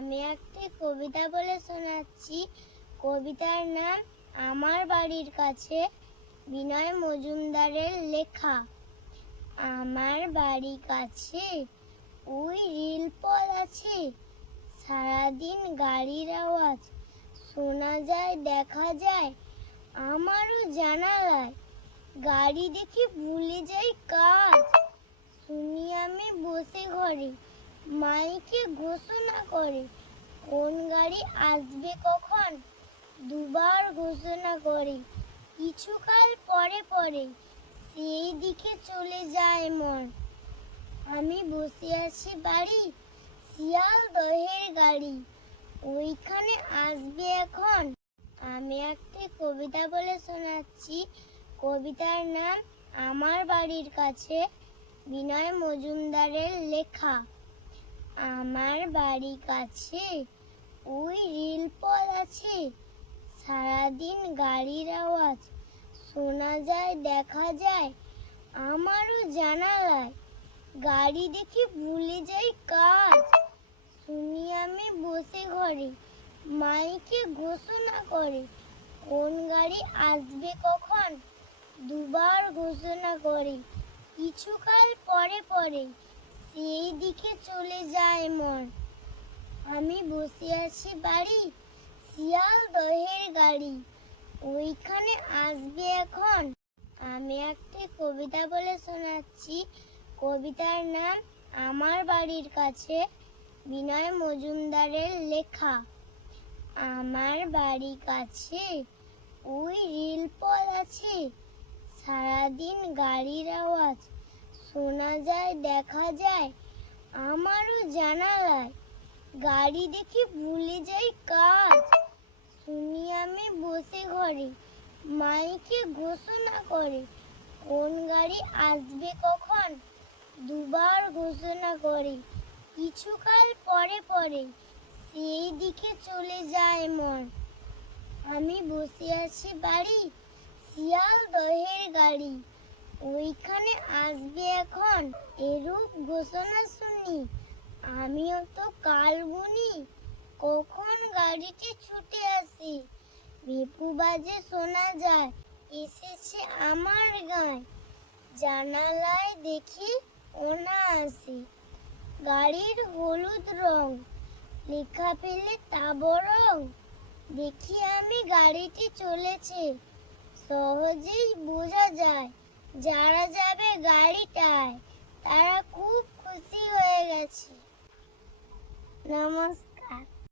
আমি একটি কবিতা বলে শোনাচ্ছি। কবিতার নাম আমার বাড়ির কাছে, বিনয় মজুমদারের লেখা। আমার বাড়ির কাছে ওই রেলপথ আছে, সারাদিন গাড়ির আওয়াজ শোনা যায়, দেখা যায় আমারও জানালায়। গাড়ি দেখে ভুলে যাই কাজ, শুনি আমি বসে ঘরে, মাইকে ঘোষণা করে কোন গাড়ি আসবে কখন, দুবার ঘোষণা করে। কিছুকাল পরে পরে সেই দিকে চলে যায় মন। আমি বসে আছি বাড়ি, শিয়ালদহের গাড়ি ওইখানে আসবে এখন। আমি একটি কবিতা বলে শোনাচ্ছি। কবিতার নাম আমার বাড়ির কাছে, বিনয় মজুমদারের লেখা। আমার বাড়ির কাছে ওই রেলপথ আছে, সারাদিন গাড়ির আওয়াজ শোনা যায়, দেখা যায় আমারও জানালায়। গাড়ি দেখে ভুলে যাই কাজ, শুনি আমি বসে ঘরে, মাইকে ঘোষণা করে কোন গাড়ি আসবে কখন, দুবার ঘোষণা করে। কিছুকাল পরে পরে সেই দিকে চলে যায় মন। আমি বসে আছি বাড়ি, শিয়ালদহের গাড়ি ওইখানে আসবে এখন। আমি একটি কবিতা বলে শোনাচ্ছি। কবিতার নাম আমার বাড়ির কাছে, বিনয় মজুমদারের লেখা। আমার বাড়ির কাছে ওই রেলপথ আছে, সারাদিন গাড়ির আওয়াজ শোনা যায়, দেখা যায় আমারও জানালায়। গাড়ি দেখে ভুলে যাই কাজ, শুনি আমি বসে ঘরে, মাইকে ঘোষণা করে কোন গাড়ি আসবে কখন, দুবার ঘোষণা করে। কিছুকাল পরে পরে সেই দিকে চলে যায় মন। আমি বসে আছি বাড়ি, শিয়ালদহের গাড়ি ওইখানে আসবে এখন। এরূপ ঘোষণা শুনি আমিও তো কাল গুনি, কখন গাড়িটি ছুটে আসে, ভেপু বাজে শোনা যায় এসেছে আমার গাঁয়। জানালায় দেখি ওনা আসে, গাড়ির হলুদ রং, লেখা পেলে তা বরং। দেখি আমি গাড়িটি চলেছে, সহজেই বোঝা যায় যারা যাবে গাড়িটায় তারা খুব খুশি হয়ে গেছে। নমস্কার।